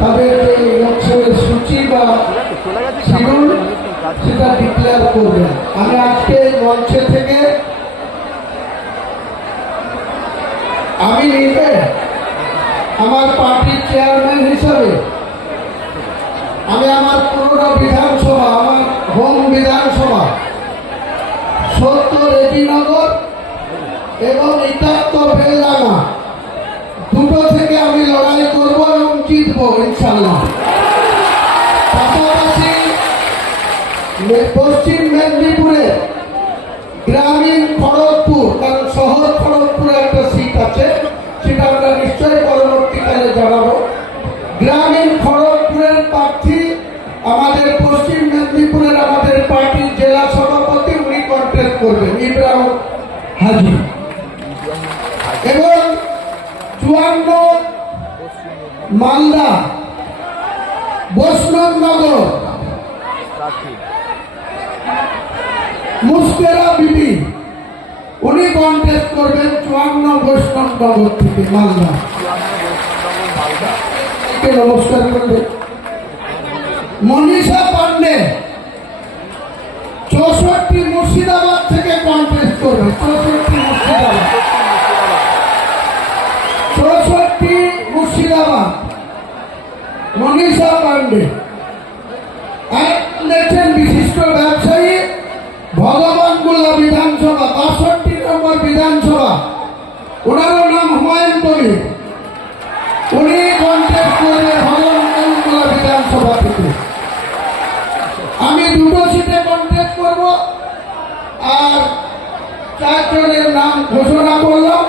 তাদের যে ইলেকশনের সূচি বা শিডিউল সেটা ডিক্লেয়ার করবেন। আমি আজকে মঞ্চে থেকে আমি নিজে আমার পার্টির চেয়ারম্যান হিসাবে আমি আমার 15টা বিধানসভা, আমার হোম বিধানসভা 70 রেজিনগর এবং 71 বেলডাঙ্গা দুটো থেকে আমি লড়াই করব এবং জিতবো ইনশাল্লাহ। পাশাপাশি পশ্চিম মেদিনীপুরে গ্রামীণ খড়গপুর, কারণ শহর খড়গপুরে একটা সিট আছে, সেটা আমরা নিশ্চয়ই পরবর্তীকালে জানাবো। গ্রামীণ খড়গপুরের প্রার্থী আমাদের পশ্চিম মেদিনীপুরের আমাদের পার্টির জেলা সভাপতি, উনি কন্টেস্ট করবেন, ইব্রাহিম হাজি। এবং 54 মালদা বৈষ্ণবনগর মুস্তেরা বিবি, উনি কন্টেস্ট করবেন 54 বৈষ্ণবনগর থেকে মালদা। নমস্কার করবেন। মনীষা পান্ডে 64 মুর্শিদাবাদ থেকে কন্টেস্ট করবে। 64 মুর্শিদাবাদ মনীষা পান্ডে। দেখছেন বিশিষ্ট ব্যবসায়ী ভগবানগোলা বিধানসভা 62 নম্বর বিধানসভা, ওনারও নাম হুমায়ুন কবির, উনি কন্টেস্ট করবে ভগবানগোলা বিধানসভা থেকে। আমি দুটো সিটে কন্টেস্ট করব আর 4 জনের নাম ঘোষণা করলাম।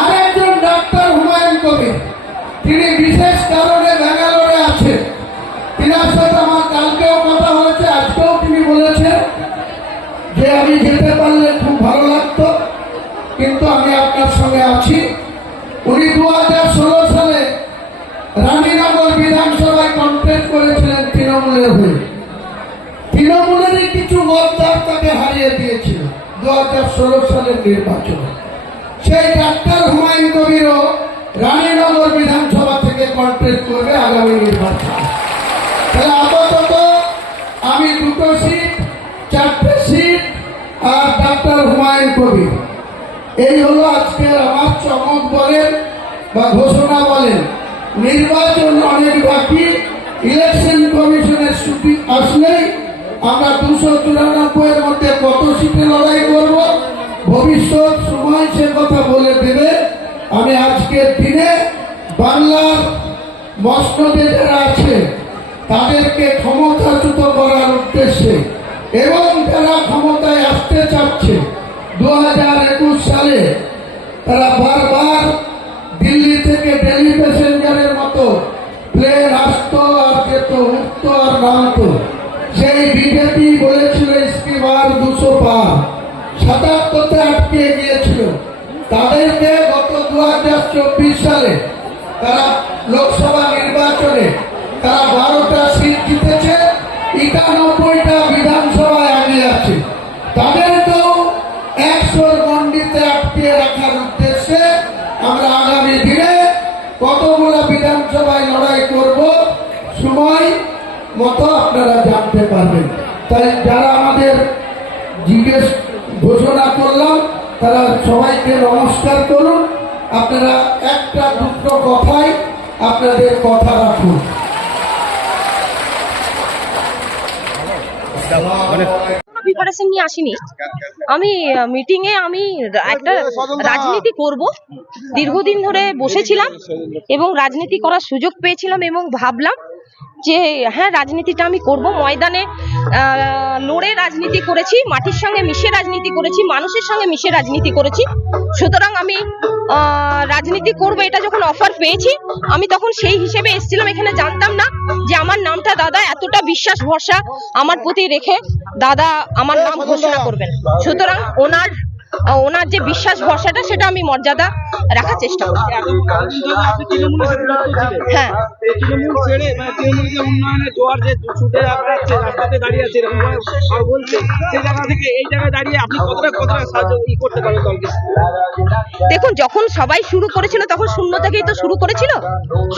আরেকজন ডাক্তার হুমায়ুন কবির, তিনি বিশেষ কারণে ব্যাঙ্গালোরে আছেন। তিনার সাথে আমার কালকেও কথা হয়েছে, আজকেও তিনি বলেছেন যে আমি যেতে পারলে খুব ভালো লাগতো, কিন্তু আমি আপনার সঙ্গে আছি। উনি 2016 সালে রানীনগর বিধানসভায় কন্টেস্ট করেছিলেন তৃণমূলের হয়ে। তৃণমূলেরই কিছু মতদার তাকে হারিয়ে দিয়েছিল 2016 সালের নির্বাচনে। সেই ডাক্তার হুমায়ুন কবিরও রানীনগর বিধানসভা থেকে কন্টেস্ট করবে আগামী নির্বাচনে। তাহলে আপাতত আমি দুটো সিট, 4টে সিট আর ডাক্তার হুমায়ুন কবির, এই হলো আজকে আমার চমক বলেন বা ঘোষণা বলেন। নির্বাচন অনেক বাকি, ইলেকশন কমিশনের ছুটি আসলেই আমরা 294 মধ্যে কত সিটে লড়াই করব ভবিষ্যৎ সময় সে কথা বলে দেবে। আমি আজকের দিনে বাংলার মসনদে যারা আছে তাদেরকে ক্ষমতাচ্যুত করার উদ্দেশ্যে এবং যারা ক্ষমতায় আসতে চাচ্ছে 2021 সালে তারা বারবার দিল্লি থেকে দিল্লি প্যাসেঞ্জারের মতো প্লেন আসতো আর যেত, উঠতো আর নামতো। সেই বিজেপি বলেছিল ইস্তিমার 200 পার, 77তে আটকে গিয়েছিল। তাদেরকে গত 2024 সালে তারা লোকসভা নির্বাচনে তারা 12টা সিট জিতেছে, 91টা বিধানসভায় আগে আছে। তাদেরকেও 100 গণ্ডিতে আটকে রাখার উদ্দেশ্যে আমরা আগামী দিনে কতগুলো বিধানসভায় লড়াই করব সময় মতো আপনারা জানতে পারবেন। তাই যারা আমাদের জিজ্ঞেস ঘোষণা করলাম তারা সবাইকে নমস্কার করুন। আপনারা একটা দুটো কথাই আপনাদের কথা রাখুন। প্রিপারেশন নিয়ে আসিনি আমি মিটিংয়ে, আমি একটা রাজনীতি করব দীর্ঘদিন ধরে বসেছিলাম এবং রাজনীতি করার সুযোগ পেয়েছিলাম এবং ভাবলাম যে হ্যাঁ রাজনীতিটা আমি করব। ময়দানে লড়ে রাজনীতি করেছি, মাটির সঙ্গে মিশে রাজনীতি করেছি, মানুষের সঙ্গে মিশে রাজনীতি করেছি। সুতরাং আমি রাজনীতি করব এটা যখন অফার পেয়েছি আমি তখন সেই হিসেবে এসেছিলাম এখানে। জানতাম না যে আমার নামটা দাদা এতটা বিশ্বাস ভরসা আমার প্রতি রেখে দাদা আমার নাম ঘোষণা করবেন। সুতরাং ওনার ওনার যে বিশ্বাস ভরসাটা সেটা আমি মর্যাদা রাখার চেষ্টা করি। আপনি তৃণমূলের সাথে যুক্ত ছিলেন। হ্যাঁ, তৃণমূল ছেড়ে তৃণমূল যে উন্নয়নের জোয়ার যে ছুটে বেড়াচ্ছে, রাস্তাতে দাঁড়িয়ে আছে এরকম বলছে, সেই জায়গা থেকে এই জায়গায় দাঁড়িয়ে আপনি কতটা সাহায্য করতে পারেন দলকে? দেখুন, যখন সবাই শুরু করেছিল তখন শূন্য থেকেই তো শুরু করেছিল,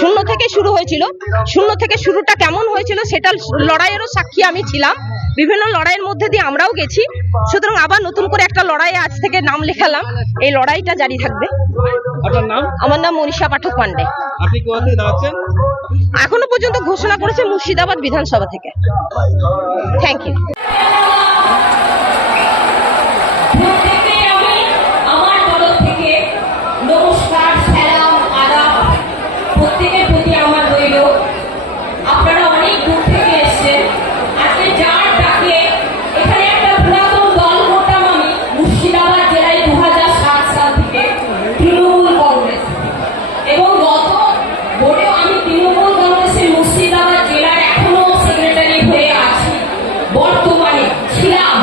শূন্য থেকে শুরু হয়েছিল। শূন্য থেকে শুরুটা কেমন হয়েছিল সেটা লড়াইয়েরও সাক্ষী আমি ছিলাম, বিভিন্ন লড়াইয়ের মধ্যে দিয়ে আমরাও গেছি। সুতরাং আবার নতুন করে একটা লড়াইয়ে আজ থেকে নাম লেখালাম, এই লড়াইটা জারি থাকবে। আপনার নাম? আমার নাম মনীষা পাঠক পান্ডে। আপনি কোথা থেকে দাঁড়াচ্ছেন? এখনো পর্যন্ত ঘোষণা করেছে মুর্শিদাবাদ বিধানসভা থেকে। Thank you. প্রত্যেককে আমি আমার তরফ থেকে নমস্কার, সালাম, আদাব প্রত্যেকের প্রতি আমার রইল। আপনারা অনেক দূর থেকে এসেছেন, আজকে যার ডাকে এখানে একটা পুরাতন দল করতাম আমি মুর্শিদাবাদ জেলায় 2007 সাল থেকে, তৃণমূল কংগ্রেস, এবং গত ভোটেও আমি তৃণমূল কংগ্রেসের মুর্শিদাবাদ জেলার এখনো সেক্রেটারি হয়ে আছি, বর্তমানে ছিলাম।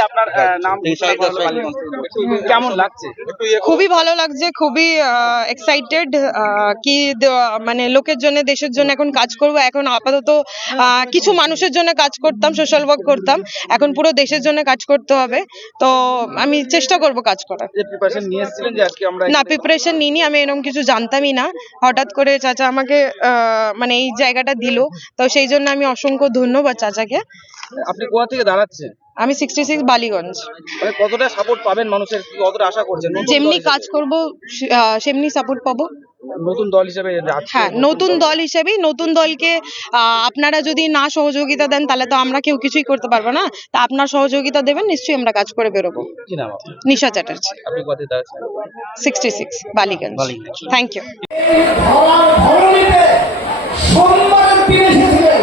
আপনার নাম কেমন লাগছে? খুবই ভালো লাগছে, খুবই এক্সাইটেড কি মানে লোকের জন্য দেশের জন্য এখন কাজ করব। এখন আপাতত কিছু মানুষের জন্য কাজ করতাম, সোশ্যাল ওয়ার্ক করতাম, এখন পুরো দেশের জন্য কাজ করতে হবে। তো আমি চেষ্টা করব কাজ করার। যে প্রিপারেশন নিয়ে এসেছিলেন যে আজকে আমরা না, প্রিপারেশন নিইনি, আমি এরকম কিছু জানতামই না। হঠাৎ করে চাচা আমাকে মানে এই জায়গাটা দিল, তো সেই জন্য আমি অসংখ্য ধন্যবাদ চাচাকে। আপনি কোথা থেকে দাঁড়াচ্ছেন? আমি 66 বালিগঞ্জ। মানে কতটা সাপোর্ট পাবেন মানুষের, কতটা আশা করছেন? নতুন যেমনি দল হিসেবে- কাজ করব সেমনি সাপোর্ট পাবো। নতুন দল হিসেবে হ্যাঁ, নতুন দল হিসেবেই, নতুন দলকে আপনারা যদি না সহযোগিতা দেন তাহলে তো আমরা কেউ কিছুই করতে পারবো না। তা আপনার সহযোগিতা দেবেন, নিশ্চয়ই আমরা কাজ করে বেরোবো। কি নাম আপনার? নিশা চ্যাটার্জি, আপনি কোথা থেকে দাঁড়াচ্ছেন? 66 বালিগঞ্জ। Thank you. ধরণীতে সম্মানের দিন এসেছিলেন